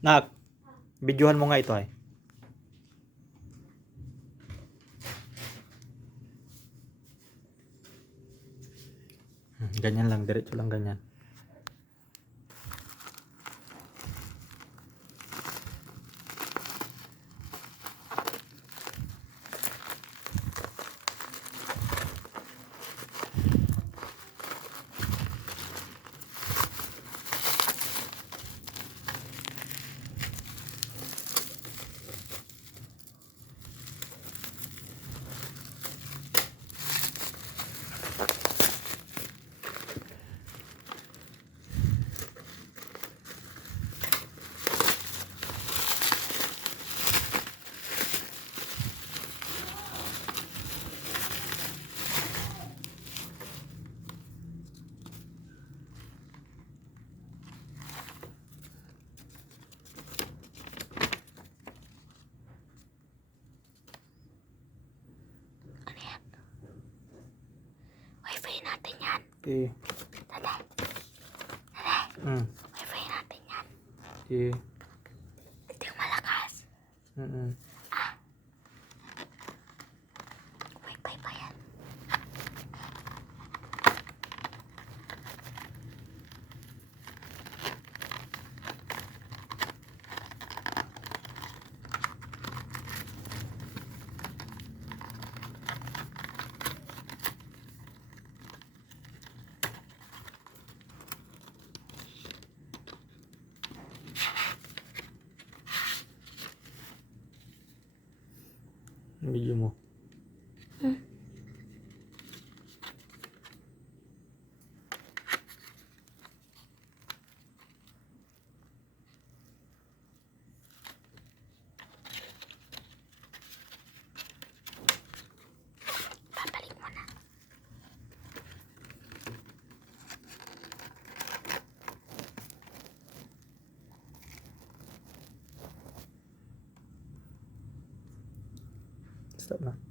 Nak, videohan mo nga ito ay. Ganyan lang, diretso lang ganyan. Wifi natin yan. Okay. Tatay. Wifi natin yan. Okay. Ito yung malakas. Wifi pa yan. Video mo. Babalik mo na. Stop na.